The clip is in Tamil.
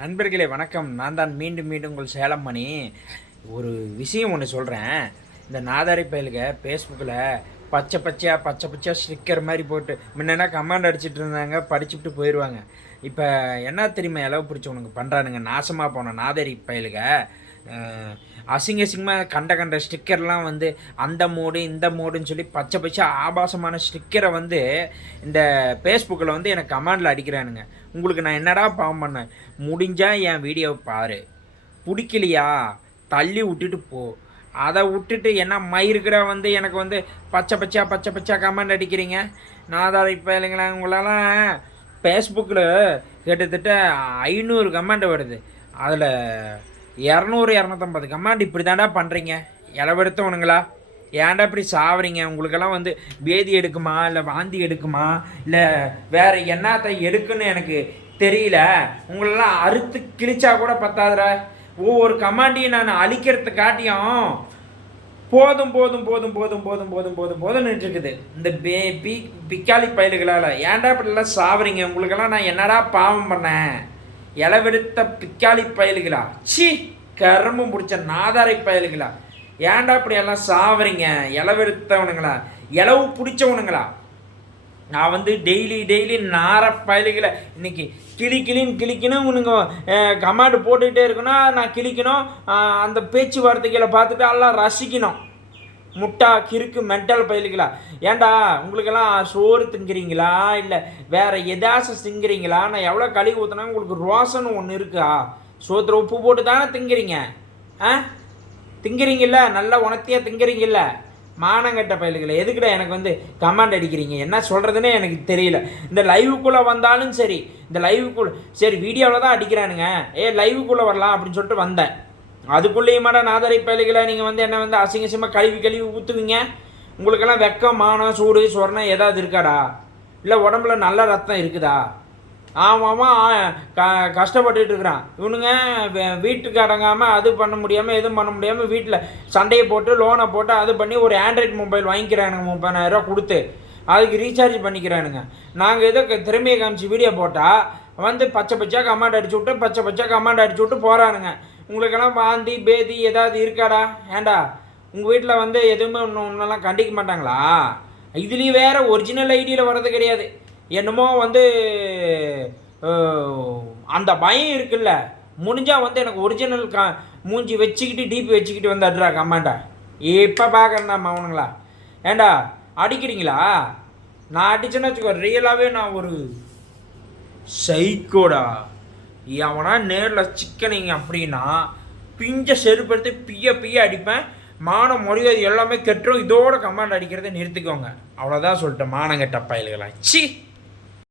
நண்பர்களே வணக்கம். நான் தான் மீண்டும் மீண்டும் உங்கள் சேலம் மணி ஒரு விஷயம் ஒன்று சொல்கிறேன் இந்த நாதாரி பயலுக ஃபேஸ்புக்கில் பச்சை பச்சையாக பச்சை பச்சையாக ஸ்டிக்கர் மாதிரி போட்டு முன்னென்னா கமாண்ட் அடிச்சிட்டு இருந்தாங்க படிச்சுட்டு போயிடுவாங்க இப்போ என்ன தெரியுமா இலவு பிடிச்சவனுக்கு பண்ணுறானுங்க நாசமாக போன நாதாரி பயலுக. அசிங்க அசிங்கமாக கண்ட கண்ட ஸ்டிக்கர்லாம் வந்து அந்த மோடு இந்த மோடுன்னு சொல்லி பச்சை பச்சை ஆபாசமான ஸ்டிக்கரை வந்து இந்த ஃபேஸ்புக்கில் வந்து எனக்கு கமெண்டில் அடிக்கிறானுங்க. உங்களுக்கு நான் என்னடா பாவம் பண்ணேன் முடிஞ்சால் என் வீடியோவை பாரு. பிடிக்கலையா? தள்ளி விட்டுட்டு போ. அதை விட்டுட்டு என்ன மயிருக்கிற வந்து எனக்கு வந்து பச்சை பச்சையா பச்சை பச்சா கமெண்ட் அடிக்கிறீங்க? நான் அதை இப்போ இல்லைங்களா உங்களெல்லாம் ஃபேஸ்புக்கில் கிட்டத்தட்ட ஐநூறு கமெண்ட் வருது. அதில் இரநூறு இரநூத்தம்பது. கமாண்ட் இப்படி தாண்டா பண்ணுறீங்க இளவெடுத்தவனுங்களா ஏன்டா இப்படி சாவறீங்க? உங்களுக்கெல்லாம் வந்து பேதி எடுக்குமா? இல்லை வாந்தி எடுக்குமா? இல்லை வேற என்னத்தை எடுக்குன்னு எனக்கு தெரியல. உங்களெல்லாம் அறுத்து கிழிச்சா கூட பத்தாதுடா. ஒவ்வொரு கமாண்டியும் நான் அழிக்கிறது காட்டியும் போதும் போதும் போதும் போதும் போதும் போதும் போதும் போதும் இருக்குது இந்த பே பி பிக்காளி பயலுகளால். ஏன்டா இப்படிலாம் சாவறீங்க? உங்களுக்கெல்லாம் நான் என்னடா பாவம் பண்ணேன்? இளவெடுத்த பிக்காளி பயலுகளா? சி கரும்பு பிடிச்ச நாதாரை பயலுகளா? ஏன்டா இப்படி எல்லாம் சாவறீங்க? இளவெடுத்தவனுங்களா இளவு பிடிச்சவனுங்களா? நான் வந்து டெய்லி டெய்லி நார பயலுகளை இன்னைக்கு கிளி கிளின்னு கிளிக்கணும் உனக்கு கமாண்டு போட்டுக்கிட்டே இருக்கணும். நான் கிளிக்கணும். அந்த பேச்சுவார்த்தைகளை பார்த்துட்டு எல்லாம் ரசிக்கணும். முட்டா கிறுக்கு மென்டல் பயலுகளா? ஏண்டா உங்களுக்கெல்லாம் சோறு திங்கிறீங்களா இல்லை வேறு எதாச்சும் திங்கிறீங்களா நான் எவ்வளோ கழுவி ஊற்றினா உங்களுக்கு ரோசன்னு ஒன்று இருக்கா? சோத்துல உப்பு போட்டு தானே திங்கிறீங்க? ஆ? திங்கிறீங்கல்ல? நல்லா உணர்த்தியாக திங்கிறீங்கல்ல? மானங்கட்ட பயலுகளை எதுக்குடா எனக்கு வந்து கமாண்ட் அடிக்கிறீங்க? என்ன சொல்கிறதுனே எனக்கு தெரியல. இந்த லைவுக்குள்ளே வந்தாலும் சரி இந்த லைவுக்குள்ளே சரி வீடியோவில் தான் அடிக்கிறானுங்க. ஏ லைவுக்குள்ளே வரலாம் அப்படின்னு சொல்லிட்டு வந்தேன். அதுக்குள்ளேயுமாட நாதரை பயலுகளை நீங்கள் வந்து என்ன வந்து அசிங்க அசிங்கமாக கழுவி கழுவி ஊற்றுவீங்க உங்களுக்கெல்லாம் வெக்கம் மானம் சூடு சொர்ணம் ஏதாவது இருக்காடா? இல்லை உடம்புல நல்ல ரத்தம் இருக்குதா? ஆமாம்மா க கஷ்டப்பட்டுட்டு இருக்கிறான். இவனுங்க வே- வீட்டுக்கு அடங்காமல் அது பண்ண முடியாமல் எதுவும் பண்ண முடியாமல் வீட்டில் சண்டையை போட்டு லோனை போட்டு அது பண்ணி ஒரு ஆண்ட்ராய்ட் மொபைல் வாங்கிக்கிறானுங்க முப்பதாயிரரூவா கொடுத்து. அதுக்கு ரீசார்ஜ் பண்ணிக்கிறானுங்க. நாங்கள் ஏதோ திறமையை காமிச்சு வீடியோ போட்டால் வந்து பச்சை பச்சையாக கமாண்ட் அடிச்சு விட்டு பச்சை பச்சையாக கமாண்ட் அடிச்சு விட்டு போகிறானுங்க உங்களுக்கெல்லாம் வாந்தி பேதி ஏதாவது இருக்காடா? ஏண்டா? உங்கள் வீட்டில் வந்து எதுவுமே ஒன்று ஒன்றெல்லாம் கண்டிக்க மாட்டாங்களா? இதுலேயும் வேறு ஒரிஜினல் ஐடியில் வர்றது கிடையாது. என்னமோ வந்து அந்த பயம் இருக்குல்ல. முடிஞ்சால் வந்து எனக்கு ஒரிஜினல் கா மூஞ்சி வச்சுக்கிட்டு டிபி வச்சுக்கிட்டு வந்து அட்ரா இப்போ பார்க்குறேன்டா அவனுங்களா ஏண்டா அடிக்கிறீங்களா? நான் அடிச்சேன்னு வச்சுக்கோ ரியலாகவே நான் ஒரு சைக்கோடா எவனா நேரில் சிக்கனிங்க அப்படின்னா பிஞ்ச செருப்படுத்தி பிய பிய அடிப்பேன். மானம் மொழிவது எல்லாமே கெட்டுரும். இதோட கமாண்ட் அடிக்கிறதை நிறுத்திக்கோங்க. அவ்வளோதான் சொல்லிட்டேன் மானங்கெட்ட பயல்களா. சி